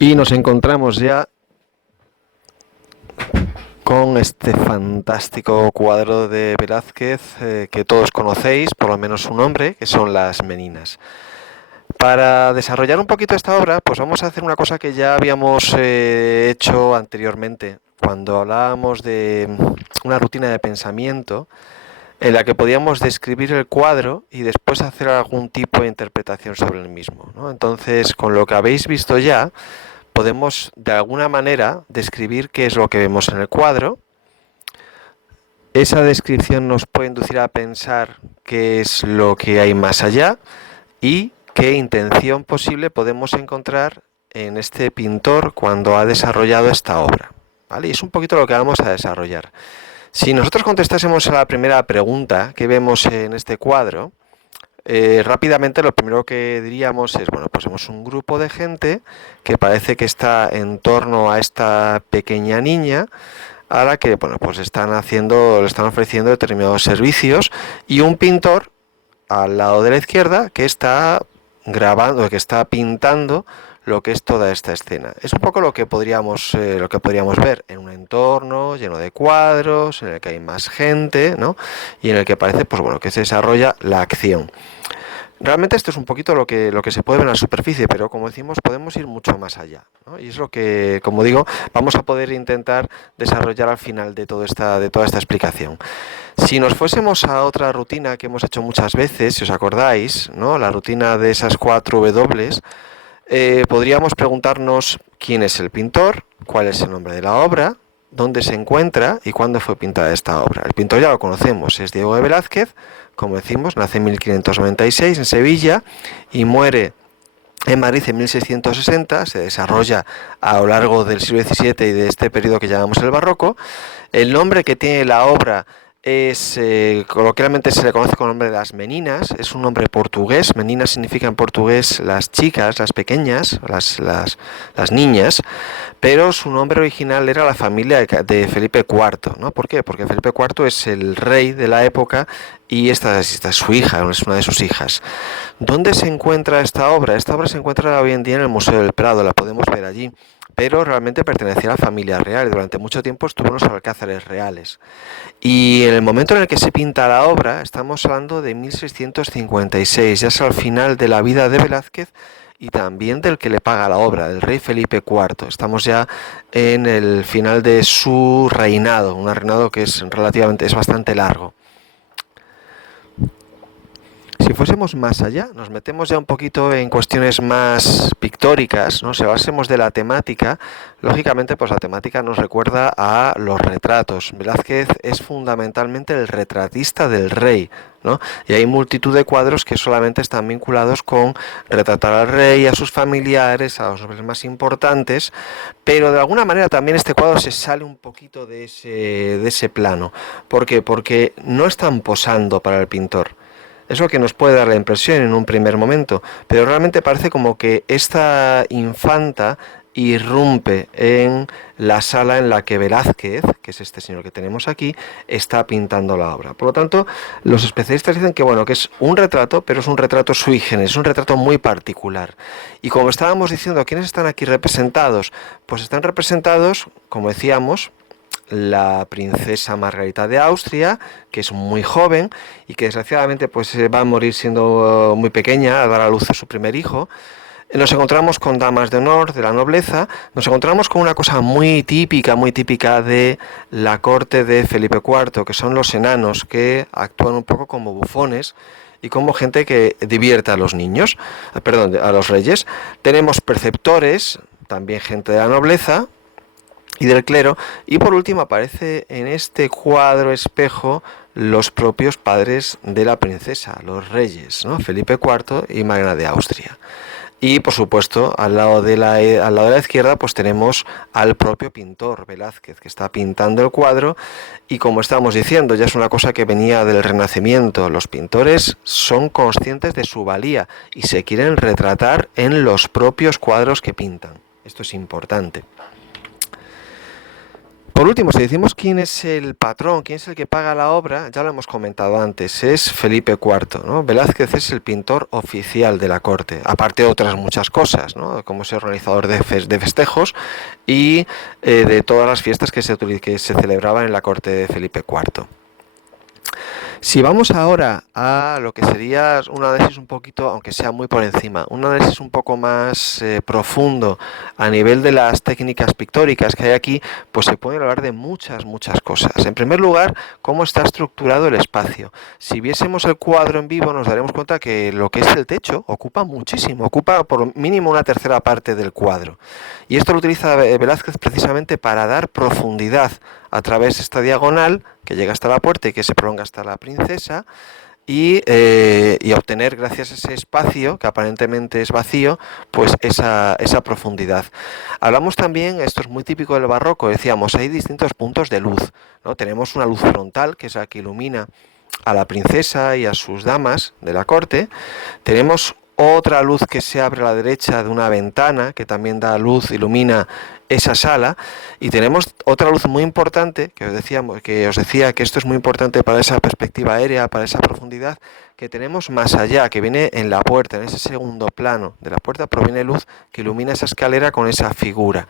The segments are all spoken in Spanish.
Y nos encontramos ya con este fantástico cuadro de Velázquez que todos conocéis, por lo menos su nombre, que son Las Meninas. Para desarrollar un poquito esta obra, pues vamos a hacer una cosa que ya habíamos hecho anteriormente, cuando hablábamos de una rutina de pensamiento en la que podíamos describir el cuadro y después hacer algún tipo de interpretación sobre el mismo, ¿no? Entonces, con lo que habéis visto ya, podemos de alguna manera describir qué es lo que vemos en el cuadro. Esa descripción nos puede inducir a pensar qué es lo que hay más allá y qué intención posible podemos encontrar en este pintor cuando ha desarrollado esta obra, ¿vale? Y es un poquito lo que vamos a desarrollar. Si nosotros contestásemos a la primera pregunta que vemos en este cuadro, rápidamente lo primero que diríamos es, bueno, pues vemos un grupo de gente que parece que está en torno a esta pequeña niña a la que, bueno, pues le están ofreciendo determinados servicios, y un pintor al lado de la izquierda que está grabando, que está pintando lo que es toda esta escena. Es un poco lo que podríamos ver en un entorno lleno de cuadros, en el que hay más gente, ¿no? Y en el que parece, pues bueno, que se desarrolla la acción. Realmente esto es un poquito lo que se puede ver en la superficie, pero como decimos, podemos ir mucho más allá, ¿no? Y es lo que, como digo, vamos a poder intentar desarrollar al final de toda esta explicación. Si nos fuésemos a otra rutina que hemos hecho muchas veces, si os acordáis, ¿no? La rutina de esas 4 W, podríamos preguntarnos quién es el pintor, cuál es el nombre de la obra, dónde se encuentra y cuándo fue pintada esta obra. El pintor ya lo conocemos, es Diego de Velázquez, como decimos, nace en 1596 en Sevilla y muere en Madrid en 1660, se desarrolla a lo largo del siglo XVII y de este periodo que llamamos el Barroco. El nombre que tiene la obra es, coloquialmente se le conoce con el nombre de Las Meninas, es un nombre portugués. Meninas significa en portugués las chicas, las pequeñas, las niñas, pero su nombre original era la familia de Felipe IV, ¿no? ¿Por qué? Porque Felipe IV es el rey de la época y esta es su hija, es una de sus hijas. ¿Dónde se encuentra esta obra? Esta obra se encuentra hoy en día en el Museo del Prado, la podemos ver allí, pero realmente pertenecía a la familia real y durante mucho tiempo estuvo en los alcázares reales. Y en el momento en el que se pinta la obra, estamos hablando de 1656, ya es al final de la vida de Velázquez y también del que le paga la obra, del rey Felipe IV. Estamos ya en el final de su reinado, un reinado que es bastante largo. Si fuésemos más allá, nos metemos ya un poquito en cuestiones más pictóricas, ¿no? Si hablásemos de la temática, lógicamente pues la temática nos recuerda a los retratos. Velázquez es fundamentalmente el retratista del rey, ¿no? Y hay multitud de cuadros que solamente están vinculados con retratar al rey, a sus familiares, a los hombres más importantes, pero de alguna manera también este cuadro se sale un poquito de ese plano. ¿Por qué? Porque no están posando para el pintor. Es lo que nos puede dar la impresión en un primer momento, pero realmente parece como que esta infanta irrumpe en la sala en la que Velázquez, que es este señor que tenemos aquí, está pintando la obra. Por lo tanto, los especialistas dicen que bueno, que es un retrato, pero es un retrato sui generis, es un retrato muy particular. Y como estábamos diciendo, ¿quiénes están aquí representados? Pues están representados, como decíamos, la princesa Margarita de Austria, que es muy joven y que desgraciadamente pues va a morir siendo muy pequeña, a dar a luz a su primer hijo. Nos encontramos con damas de honor de la nobleza, nos encontramos con una cosa muy típica de la corte de Felipe IV, que son los enanos, que actúan un poco como bufones y como gente que divierte a los niños, a los reyes. Tenemos preceptores, también gente de la nobleza y del clero, y por último aparece en este cuadro espejo los propios padres de la princesa, los reyes, ¿no? Felipe IV y Mariana de Austria. Y por supuesto, al lado de la izquierda, pues tenemos al propio pintor Velázquez, que está pintando el cuadro, y como estábamos diciendo, ya es una cosa que venía del Renacimiento. Los pintores son conscientes de su valía y se quieren retratar en los propios cuadros que pintan. Esto es importante. Por último, si decimos quién es el patrón, quién es el que paga la obra, ya lo hemos comentado antes, es Felipe IV, ¿no? Velázquez es el pintor oficial de la corte, aparte de otras muchas cosas, ¿no? Como es organizador de festejos y de todas las fiestas que se celebraban en la corte de Felipe IV. Si vamos ahora a lo que sería un análisis un poquito, aunque sea muy por encima, un análisis un poco más profundo a nivel de las técnicas pictóricas que hay aquí, pues se puede hablar de muchas cosas. En primer lugar, cómo está estructurado el espacio. Si viésemos el cuadro en vivo, nos daremos cuenta que lo que es el techo ocupa muchísimo, ocupa por mínimo una tercera parte del cuadro. Y esto lo utiliza Velázquez precisamente para dar profundidad a través de esta diagonal que llega hasta la puerta y que se prolonga hasta la princesa y obtener, gracias a ese espacio que aparentemente es vacío, pues esa profundidad. Hablamos también, esto es muy típico del barroco, decíamos, hay distintos puntos de luz, ¿no? Tenemos una luz frontal, que es la que ilumina a la princesa y a sus damas de la corte. Tenemos otra luz que se abre a la derecha de una ventana que también da luz, ilumina esa sala, y tenemos otra luz muy importante que os decía que esto es muy importante para esa perspectiva aérea, para esa profundidad que tenemos más allá, que viene en la puerta, en ese segundo plano de la puerta proviene luz que ilumina esa escalera con esa figura.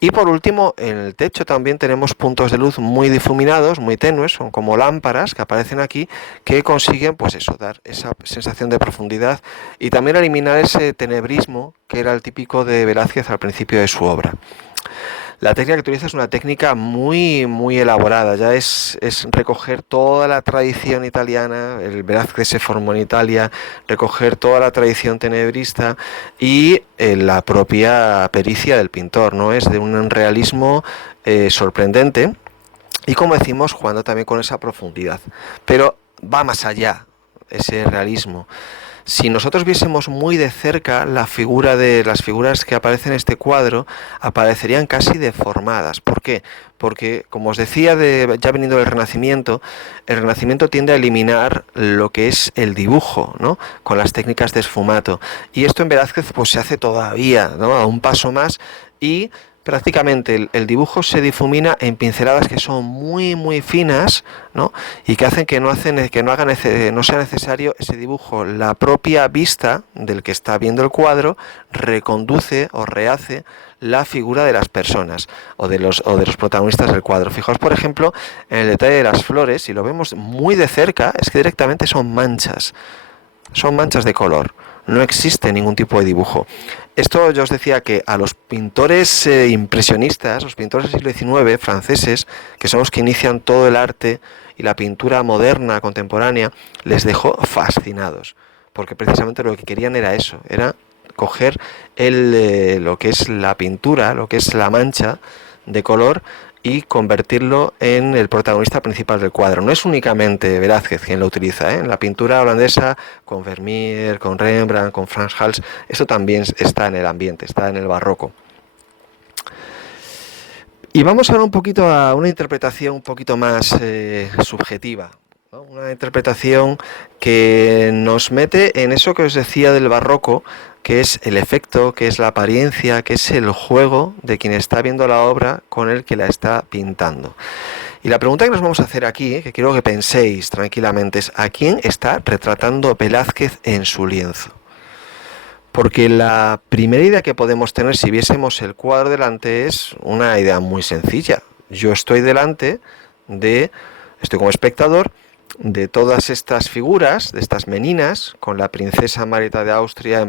Y por último, en el techo también tenemos puntos de luz muy difuminados, muy tenues, son como lámparas que aparecen aquí, que consiguen, pues eso, dar esa sensación de profundidad y también eliminar ese tenebrismo que era el típico de Velázquez al principio de su obra. La técnica que utiliza es una técnica muy elaborada, ya es recoger toda la tradición italiana, el Velázquez se formó en Italia, recoger toda la tradición tenebrista y la propia pericia del pintor, ¿no? Es de un realismo sorprendente y, como decimos, jugando también con esa profundidad, pero va más allá ese realismo. Si nosotros viésemos muy de cerca las figuras que aparecen en este cuadro, aparecerían casi deformadas. ¿Por qué? Porque, como os decía, ya veniendo del Renacimiento, el Renacimiento tiende a eliminar lo que es el dibujo, ¿no? Con las técnicas de esfumato. Y esto en Velázquez pues se hace todavía, ¿no? A un paso más, y prácticamente el dibujo se difumina en pinceladas que son muy finas, ¿no? Y que hacen que no sea necesario ese dibujo. La propia vista del que está viendo el cuadro reconduce o rehace la figura de las personas o de los protagonistas del cuadro. Fijaos, por ejemplo, en el detalle de las flores. Si lo vemos muy de cerca, es que directamente son manchas de color, no existe ningún tipo de dibujo. Esto yo os decía que a los pintores impresionistas, los pintores del siglo XIX franceses, que son los que inician todo el arte y la pintura moderna, contemporánea, les dejó fascinados, porque precisamente lo que querían era eso, era coger lo que es la pintura, lo que es la mancha de color, y convertirlo en el protagonista principal del cuadro. No es únicamente Velázquez quien lo utiliza, ¿eh? En la pintura holandesa, con Vermeer, con Rembrandt, con Frans Hals, eso también está en el ambiente, está en el barroco. Y vamos ahora un poquito a una interpretación un poquito más subjetiva, ¿no? Una interpretación que nos mete en eso que os decía del barroco, que es el efecto, que es la apariencia, que es el juego de quien está viendo la obra con el que la está pintando. Y la pregunta que nos vamos a hacer aquí, que quiero que penséis tranquilamente, es ¿a quién está retratando Velázquez en su lienzo? Porque la primera idea que podemos tener si viésemos el cuadro delante es una idea muy sencilla. Yo estoy como espectador de todas estas figuras, de estas meninas, con la princesa Marita de Austria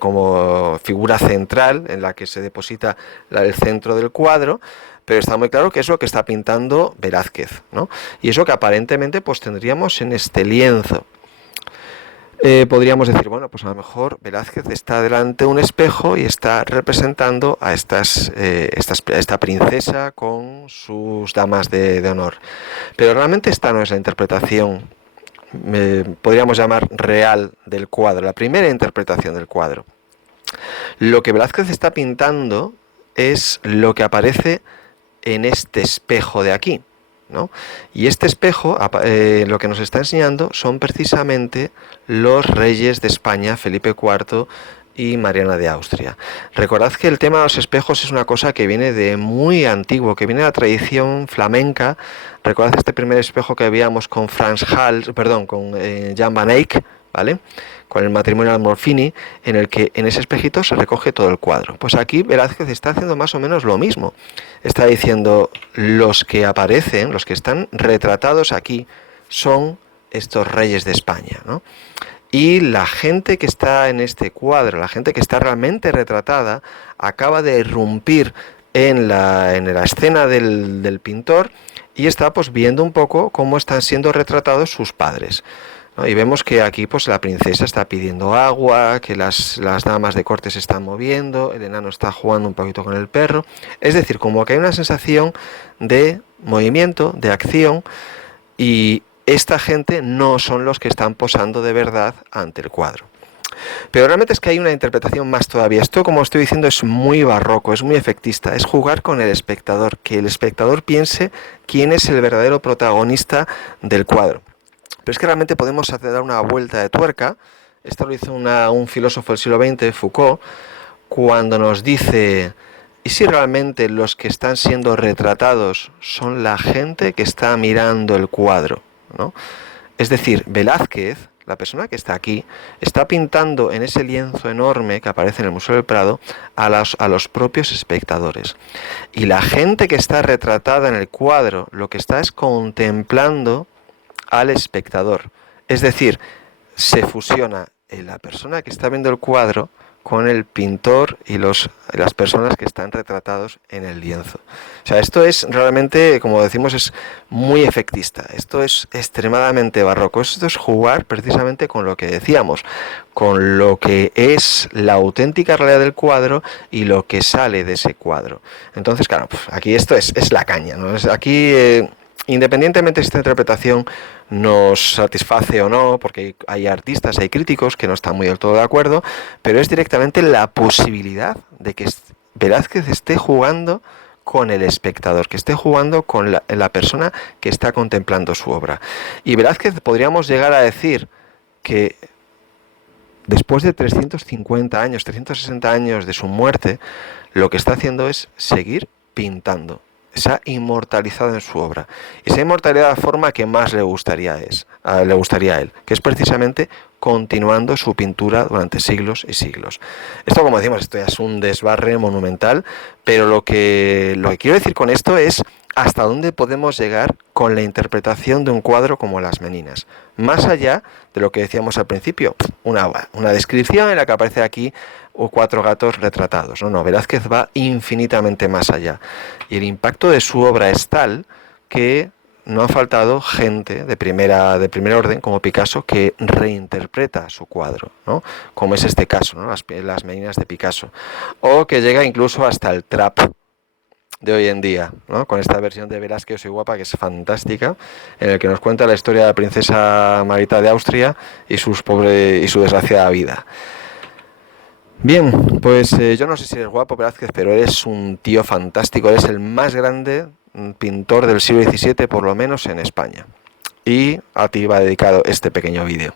como figura central en la que se deposita el centro del cuadro, pero está muy claro que es lo que está pintando Velázquez, ¿no? Y eso que aparentemente pues tendríamos en este lienzo. Podríamos decir, bueno, pues a lo mejor Velázquez está delante de un espejo y está representando a esta princesa con sus damas de honor. Pero realmente esta no es la interpretación, podríamos llamar real del cuadro, la primera interpretación del cuadro. Lo que Velázquez está pintando es lo que aparece en este espejo de aquí, ¿no? Y este espejo lo que nos está enseñando son precisamente los reyes de España, Felipe IV y Mariana de Austria. Recordad que el tema de los espejos es una cosa que viene de muy antiguo, que viene de la tradición flamenca. Recordad este primer espejo que veíamos con Frans Hals, perdón, con Jan van Eyck, ¿vale? Con el matrimonio de Morfini, en el que en ese espejito se recoge todo el cuadro. Pues aquí Velázquez está haciendo más o menos lo mismo. Está diciendo, los que aparecen, los que están retratados aquí, son estos reyes de España, ¿no? Y la gente que está en este cuadro, la gente que está realmente retratada, acaba de irrumpir en la escena del pintor y está pues viendo un poco cómo están siendo retratados sus padres, ¿no? Y vemos que aquí pues la princesa está pidiendo agua, que las damas de corte se están moviendo, el enano está jugando un poquito con el perro. Es decir, como que hay una sensación de movimiento, de acción, y esta gente no son los que están posando de verdad ante el cuadro. Pero realmente es que hay una interpretación más todavía. Esto, como estoy diciendo, es muy barroco, es muy efectista. Es jugar con el espectador, que el espectador piense quién es el verdadero protagonista del cuadro. Pero es que realmente podemos dar una vuelta de tuerca. Esto lo hizo un filósofo del siglo XX, Foucault, cuando nos dice: ¿y si realmente los que están siendo retratados son la gente que está mirando el cuadro, ¿no? Es decir, Velázquez, la persona que está aquí, está pintando en ese lienzo enorme que aparece en el Museo del Prado a los propios espectadores. Y la gente que está retratada en el cuadro lo que está es contemplando al espectador. Es decir, se fusiona en la persona que está viendo el cuadro con el pintor y las personas que están retratados en el lienzo. O sea, esto es realmente, como decimos, es muy efectista. Esto es extremadamente barroco. Esto es jugar precisamente con lo que decíamos, con lo que es la auténtica realidad del cuadro y lo que sale de ese cuadro. Entonces, claro, aquí esto es la caña, ¿no? Aquí independientemente de esta interpretación nos satisface o no, porque hay artistas, hay críticos que no están muy del todo de acuerdo, pero es directamente la posibilidad de que Velázquez esté jugando con el espectador, que esté jugando con la persona que está contemplando su obra. Y Velázquez podríamos llegar a decir que después de 350 años, 360 años de su muerte, lo que está haciendo es seguir pintando. Se ha inmortalizado en su obra. Y se ha inmortalizado de la forma que más le gustaría a él, que es precisamente continuando su pintura durante siglos y siglos. Esto, como decimos, esto ya es un desbarre monumental, pero lo que quiero decir con esto es hasta dónde podemos llegar con la interpretación de un cuadro como Las Meninas. Más allá de lo que decíamos al principio, una descripción en la que aparece aquí o 4 gatos retratados. No, Velázquez va infinitamente más allá. Y el impacto de su obra es tal que no ha faltado gente de primer orden, como Picasso, que reinterpreta su cuadro, ¿no? Como es este caso, ¿no? Las Meninas de Picasso. O que llega incluso hasta el trap de hoy en día, ¿no? Con esta versión de Velázquez, Yo soy guapa, que es fantástica, en el que nos cuenta la historia de la princesa Margarita de Austria y su desgraciada vida. Bien, pues yo no sé si eres guapo, Velázquez, pero eres un tío fantástico, eres el más grande pintor del siglo XVII, por lo menos en España. Y a ti va dedicado este pequeño vídeo.